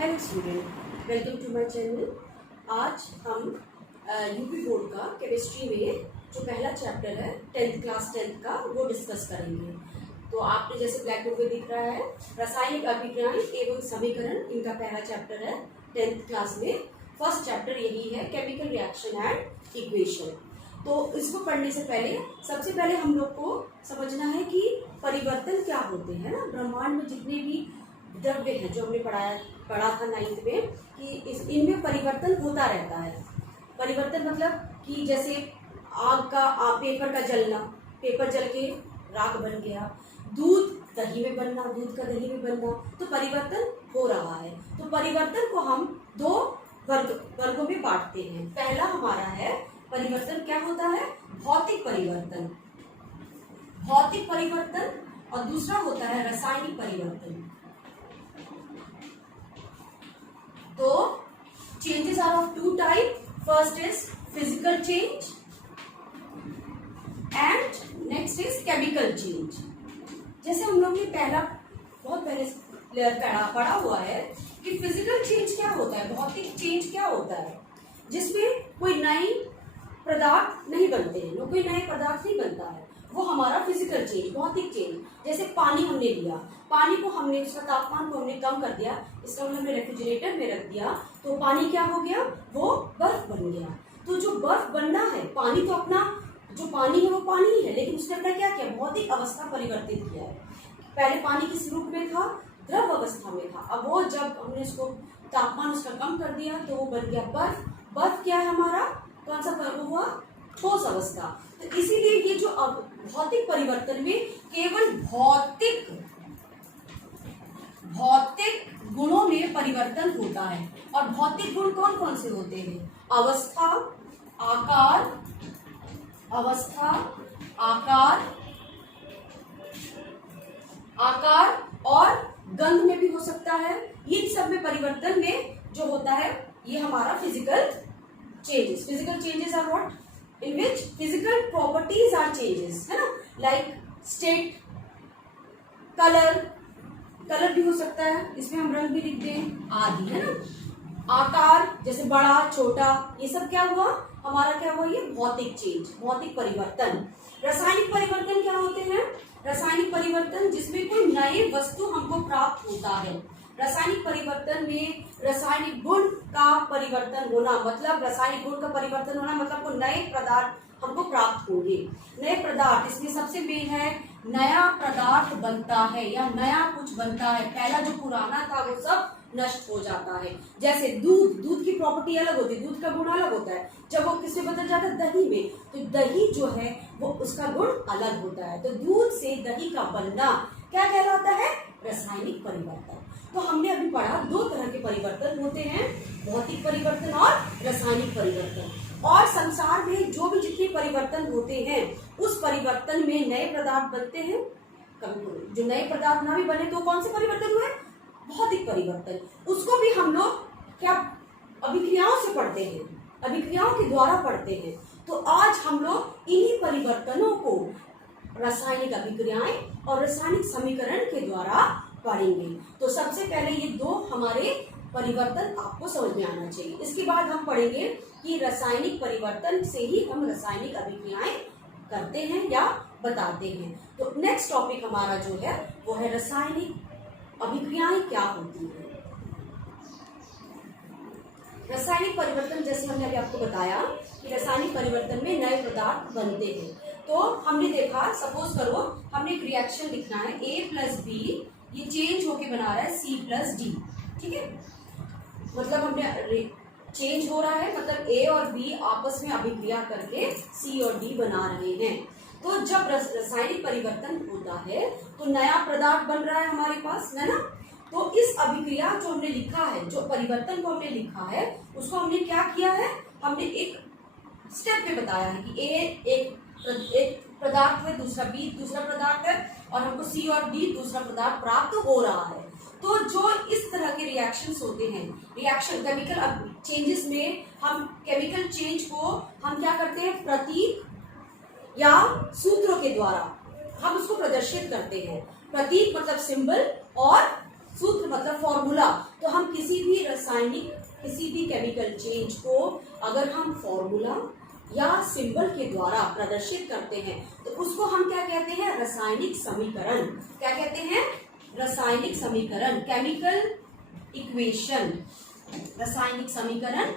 Hello student, welcome to my channel. आज हम UP board का केमिस्ट्री में जो पहला चैप्टर है क्लास 10 का वो डिस्कस करेंगे। तो आपने जैसे ब्लैक बोर्ड में दिख रहा है रासायनिक अभिक्रियाएं एवं समीकरण, इनका पहला चैप्टर है 10th क्लास में। फर्स्ट चैप्टर यही है केमिकल रिएक्शन एंड इक्वेशन। तो इसको पढ़ने से पहले सबसे पहले हम लोग को समझना है कि परिवर्तन क्या होते हैं ना। ब्रह्मांड में जितने भी द्रव्य हैं जो हमने पढ़ा था 9th में कि इनमें परिवर्तन होता रहता है। परिवर्तन मतलब कि जैसे पेपर का जलना, पेपर जल के राख बन गया, दूध दही में बनना, दूध का दही में बनना, तो परिवर्तन हो रहा है। तो परिवर्तन को हम दो वर्गों में बांटते हैं। पहला हमारा है परिवर्तन क्या होता है, भौतिक परिवर्तन, भौतिक परिवर्तन, और दूसरा होता है रासायनिक परिवर्तन। तो changes are of two type, first is physical change and next is chemical change. जैसे हम लोग ने बहुत पहले पढ़ा हुआ है कि फिजिकल चेंज क्या होता है, भौतिक चेंज क्या होता है, जिसमें कोई नई पदार्थ नहीं बनते हैं, कोई नए पदार्थ नहीं बनता है, वो हमारा फिजिकल चेंज, भौतिक चेंज। जैसे पानी हमने लिया, पानी को हमने उसका तापमान को हमने कम कर दिया, इसका मतलब हमने रेफ्रिजरेटर में रख दिया, तो पानी क्या हो गया, वो बर्फ बन गया। तो जो बर्फ बनना है, पानी तो अपना जो पानी है वो पानी ही है, लेकिन उसने अपना क्या किया, भौतिक अवस्था परिवर्तित किया है। पहले पानी किस रूप में था, द्रव अवस्था में था। अब वो जब हमने उसको तापमान उसका कम कर दिया तो वो बन गया बर्फ। बर्फ क्या है हमारा, कौन सा पर्व हुआ, ठोस अवस्था। तो इसीलिए ये जो भौतिक परिवर्तन में केवल भौतिक गुणों में परिवर्तन होता है। और भौतिक गुण कौन कौन से होते हैं, अवस्था, आकार, आकार और गंध में भी हो सकता है। इन सब में परिवर्तन में जो होता है ये हमारा physical changes. Physical changes are what, in which physical properties are changes, है ना, like state, कलर भी हो सकता है, इसमें हम रंग भी लिख दें आदि, है ना। आकार जैसे बड़ा छोटा, ये सब क्या हुआ हमारा, क्या हुआ, ये भौतिक चेंज, भौतिक परिवर्तन। रासायनिक परिवर्तन क्या होते हैं, रासायनिक परिवर्तन जिसमें कोई नए वस्तु हमको प्राप्त होता है। रासायनिक परिवर्तन में रासायनिक गुण का परिवर्तन होना, मतलब रासायनिक गुण का परिवर्तन होना मतलब कोई नए पदार्थ हमको प्राप्त होंगे। नए पदार्थ, इसमें सबसे मेन है नया पदार्थ बनता है या नया कुछ बनता है। पहला जो पुराना था वो सब नष्ट हो जाता है। जैसे दूध की प्रॉपर्टी अलग होती है, दूध का गुण अलग होता है। जब वो किसमें बदल जाता है, दही में, तो दही जो है वो उसका गुण अलग होता है। तो दूध से दही का बनना क्या कहलाता है, रासायनिक परिवर्तन। तो हमने अभी पढ़ा दो तरह के परिवर्तन होते हैं, भौतिक परिवर्तन और रासायनिक परिवर्तन। और संसार में जो भी जितने परिवर्तन होते हैं उस परिवर्तन में नए पदार्थ बनते हैं। जो नए पदार्थ ना भी बने तो कौन से परिवर्तन हुए, भौतिक परिवर्तन। उसको भी हम लोग क्या अभिक्रियाओं से पढ़ते हैं, अभिक्रियाओं के द्वारा पढ़ते हैं। तो आज हम लोग इन्हीं परिवर्तनों को रासायनिक अभिक्रियाएं और रासायनिक समीकरण के द्वारा पढ़ेंगे। तो सबसे पहले ये दो हमारे परिवर्तन आपको समझ में आना चाहिए। इसके बाद हम पढ़ेंगे कि रासायनिक परिवर्तन से ही हम रासायनिक अभिक्रियाएं करते हैं या बताते हैं। तो नेक्स्ट टॉपिक हमारा जो है वो है रासायनिक अभिक्रियाएं क्या होती है। रासायनिक परिवर्तन, जैसे हमने अभी आपको बताया कि रासायनिक परिवर्तन में नए पदार्थ बनते हैं। तो हमने देखा, सपोज करो हमने एक रिएक्शन लिखना है, A+B, ये चेंज होके बना रहा है C+D, ठीक है। मतलब हमने चेंज हो रहा है, मतलब A और B आपस में अभिक्रिया करके C और D बना रहे हैं। तो जब रासायनिक परिवर्तन होता है तो नया पदार्थ बन रहा है हमारे पास, है ना। तो इस अभिक्रिया जो हमने लिखा है, जो परिवर्तन को हमने लिखा है, उसको हमने क्या किया है, हमने एक स्टेप पे बताया है कि A एक पदार्थ है, दूसरा B दूसरा पदार्थ है, और हमको C और D दूसरा पदार्थ प्राप्त हो रहा है। तो जो इस तरह के रिएक्शंस होते हैं, रिएक्शन केमिकल चेंजेस में हम केमिकल चेंज को हम क्या करते हैं, प्रतीक या सूत्रों के द्वारा हम उसको प्रदर्शित करते हैं। प्रतीक मतलब सिंबल और सूत्र मतलब फॉर्मूला। तो हम किसी भी रासायनिक, किसी भी केमिकल चेंज को अगर हम फॉर्मूला या सिंबल के द्वारा प्रदर्शित करते हैं तो उसको हम क्या कहते हैं? रासायनिक समीकरण। क्या कहते हैं? रासायनिक समीकरण, केमिकल इक्वेशन। रासायनिक समीकरण,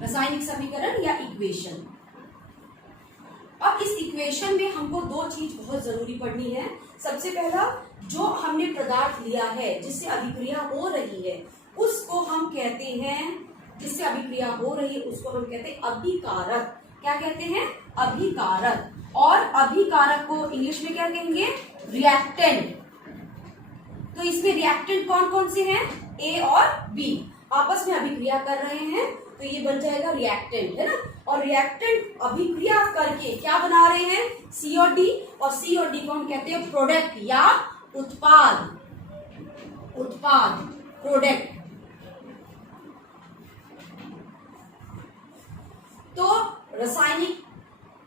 रासायनिक समीकरण या इक्वेशन। अब इस इक्वेशन में हमको दो चीज बहुत जरूरी पढ़नी है। सबसे पहला, जो हमने पदार्थ लिया है जिससे अभिक्रिया हो रही है उसको हम कहते हैं, जिससे अभिक्रिया हो रही है उसको हम कहते हैं अभिकारक। क्या कहते हैं? अभिकारक। और अभिकारक को इंग्लिश में क्या कहेंगे? रिएक्टेंट। तो इसमें रिएक्टेंट कौन कौन से हैं? ए और बी आपस में अभिक्रिया कर रहे हैं तो ये बन जाएगा रिएक्टेंट, है ना। और रिएक्टेंट अभिक्रिया करके क्या बना रहे हैं? सी और डी। और सी और डी को हम कहते हैं प्रोडक्ट या उत्पाद। उत्पाद, प्रोडक्ट। तो रासायनिक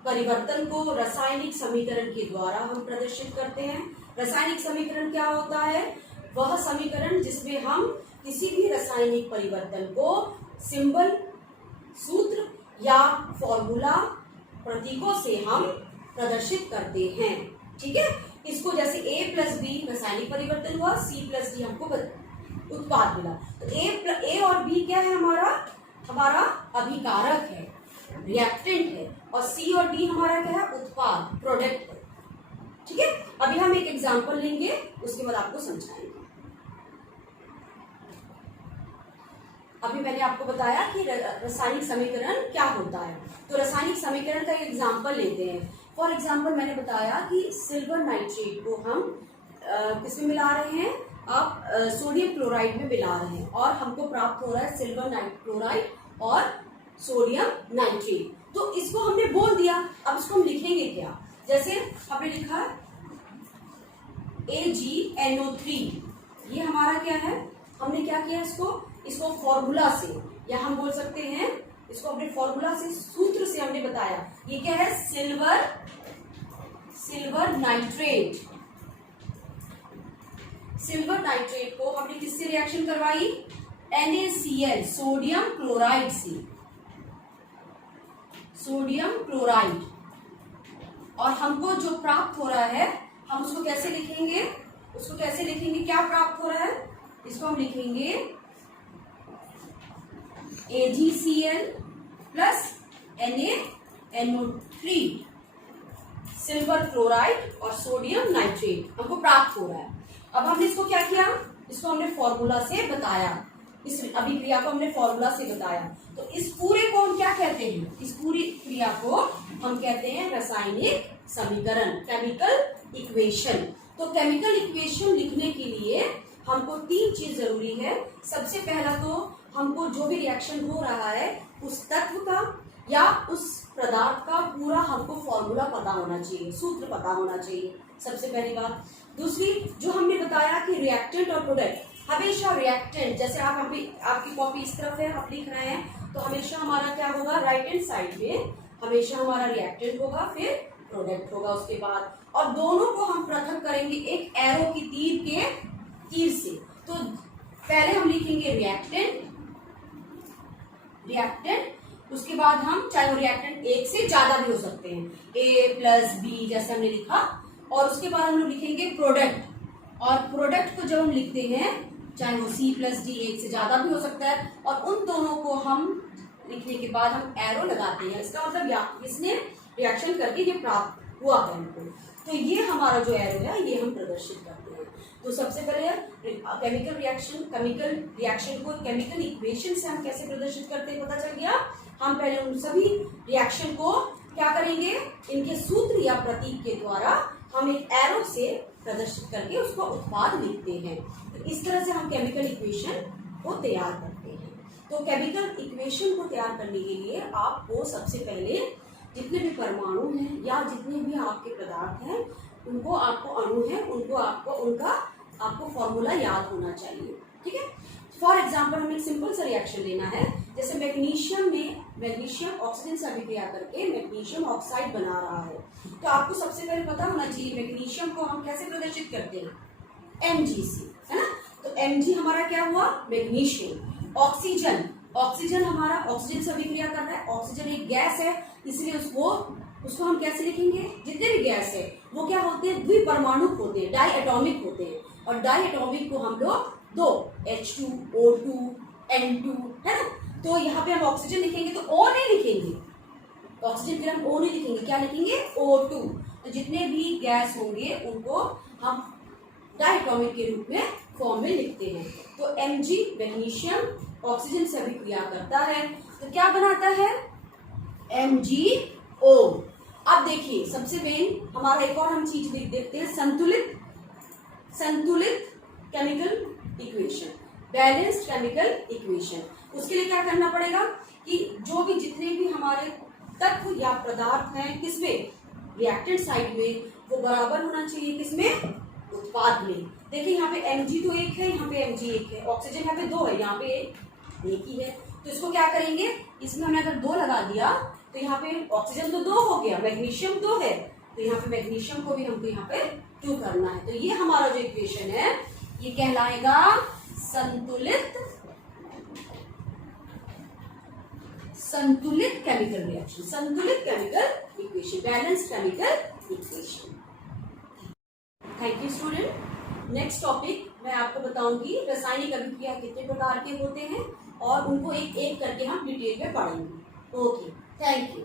परिवर्तन को रासायनिक समीकरण के द्वारा हम प्रदर्शित करते हैं। रासायनिक समीकरण क्या होता है? वह समीकरण जिसमें हम किसी भी रासायनिक परिवर्तन को सिंबल, सूत्र या फॉर्मूला, प्रतीकों से हम प्रदर्शित करते हैं। ठीक है। इसको जैसे A प्लस बी रासायनिक परिवर्तन हुआ, C प्लस डी हमको उत्पाद मिला। तो A और B क्या है? हमारा अभिकारक है, रिएक्टेंट है। और C और D हमारा क्या है? उत्पाद, प्रोडक्ट है। ठीक है। अभी हम एक एग्जांपल लेंगे, उसके बाद आपको समझाएंगे। अभी मैंने आपको बताया कि रासायनिक समीकरण क्या होता है। तो रासायनिक समीकरण का एक एग्जांपल लेते हैं। फॉर एग्जांपल मैंने बताया कि सिल्वर नाइट्रेट को हम किसमें मिला रहे हैं? आप सोडियम क्लोराइड में मिला रहे हैं और हमको प्राप्त हो रहा है सिल्वर क्लोराइड और सोडियम नाइट्रेट। तो इसको हमने बोल दिया, अब इसको हम लिखेंगे क्या? जैसे हमने लिखा AgNO3, ये हमारा क्या है? हमने क्या किया? इसको फॉर्मूला से, या हम बोल सकते हैं इसको अपने फॉर्मूला से, सूत्र से हमने बताया। ये क्या है? Silver nitrate. सिल्वर नाइट्रेट को हमने किससे रिएक्शन करवाई? NaCl, सोडियम क्लोराइड से, सोडियम क्लोराइड। और हमको जो प्राप्त हो रहा है हम उसको कैसे लिखेंगे? उसको कैसे लिखेंगे? क्या प्राप्त हो रहा है? इसको हम लिखेंगे AgCl plus NaNO3, silver chloride और सोडियम नाइट्रेट हमको प्राप्त हो रहा है। अब हमने इसको क्या किया? इसको हमने फॉर्मूला से बताया, इस अभिक्रिया को हमने फॉर्मूला से बताया। तो इस पूरे को हम क्या कहते हैं? इस पूरी क्रिया को हम कहते हैं रासायनिक समीकरण, केमिकल इक्वेशन। तो केमिकल इक्वेशन लिखने के लिए हमको तीन चीज जरूरी है। सबसे पहला तो हमको जो भी रिएक्शन हो रहा है उस तत्व का या उस पदार्थ का पूरा हमको फॉर्मूला पता होना चाहिए, सूत्र पता होना चाहिए, सबसे पहली बात। दूसरी, जो हमने बताया कि रिएक्टेंट और प्रोडक्ट, हमेशा रिएक्टेंट, जैसे आप आपकी कॉपी इस तरफ है, आप लिख रहे हैं, तो हमेशा हमारा क्या होगा? राइट हैंड साइड में हमेशा हमारा रिएक्टेंट होगा, फिर प्रोडक्ट होगा उसके बाद। और दोनों को हम पृथक करेंगे एक एरो की तीर से। तो पहले हम लिखेंगे रिएक्टेंट, उसके बाद हम, चाहे वो रिएक्टेंट एक से ज्यादा भी हो सकते हैं, A प्लस बी जैसे हमने लिखा, और उसके बाद हम लोग लिखेंगे प्रोडक्ट। और प्रोडक्ट को जब हम लिखते हैं, चाहे वो C प्लस डी एक से ज्यादा भी हो सकता है, और उन दोनों को हम लिखने के बाद हम एरो लगाते हैं। इसका मतलब इसने रिएक्शन करके ये प्राप्त हुआ है हमको। तो ये हमारा जो एरो है ये हम प्रदर्शित करते हैं। तो सबसे पहले केमिकल रिएक्शन को केमिकल इक्वेशन से हम कैसे प्रदर्शित करते हैं पता चल गया। हम पहले उन सभी रिएक्शन को क्या करेंगे? इनके सूत्र या प्रतीक के द्वारा हम एक एरो से प्रदर्शित करके उसको उत्पाद लिखते हैं। तो इस तरह से हम केमिकल इक्वेशन को तैयार करते हैं। तो केमिकल इक्वेशन को तैयार करने के लिए आपको सबसे पहले जितने भी परमाणु हैं या जितने भी आपके पदार्थ हैं, उनको आपको अणु है, उनको आपको फॉर्मूला याद होना चाहिए। ठीक है। फॉर एग्जाम्पल हमें एक सिंपल सा रिएक्शन लेना है। जैसे मैग्नीशियम में मैग्नीशियम ऑक्सीजन से अभिक्रिया करके मैग्नीशियम ऑक्साइड बना रहा है, तो आपको सबसे पहले पता होना चाहिए मैग्नीशियम को हम कैसे प्रदर्शित करते हैं, Mg से, है ना। तो Mg हमारा क्या हुआ, मैग्नीशियम। ऑक्सीजन हमारा ऑक्सीजन से अभिक्रिया कर रहा है, ऑक्सीजन एक गैस है, इसलिए उसको हम कैसे लिखेंगे, जितने भी गैस है वो क्या होते हैं, द्विपरमाणुक होते हैं, डाई एटॉमिक होते हैं, और डाई एटॉमिक को हम लोग दो H2, O2, N2, है ना। तो यहाँ पे हम ऑक्सीजन लिखेंगे तो O नहीं लिखेंगे, ऑक्सीजन फिर हम O नहीं लिखेंगे, क्या लिखेंगे, O2। तो जितने भी गैस होंगे उनको हम डायटोमिक के रूप में फॉर्म में लिखते हैं। तो Mg मैग्नीशियम ऑक्सीजन से अभिक्रिया करता है तो क्या बनाता है, MgO। अब देखिए सबसे मेन हमारा एक और हम चीज देखते हैं, संतुलित chemical equation, balanced chemical equation. उसके लिए क्या करना पड़ेगा कि जो भी जितने भी हमारे तत्व या पदार्थ हैं किसमें, रिएक्टेंट साइड में, वो बराबर होना चाहिए किसमें, उत्पाद में। देखिए यहाँ पे Mg तो एक है, यहाँ पे Mg एक है, ऑक्सीजन यहाँ पे दो है, यहाँ पे एक ही है। तो इसको क्या करेंगे, इसमें हमने अगर दो लगा दिया तो यहाँ पे ऑक्सीजन तो दो हो गया, मैग्नीशियम दो है, तो यहाँ पे मैग्नीशियम को भी हमको यहाँ पे 2 करना है। तो ये हमारा जो इक्वेशन है ये कहलाएगा संतुलित केमिकल रिएक्शन, संतुलित chemical equation, balanced chemical equation. Thank you student. Next topic मैं आपको बताऊंगी रासायनिक अभिक्रिया कितने प्रकार के होते हैं और उनको एक एक करके हम डिटेल में पढ़ेंगे। Okay, thank you.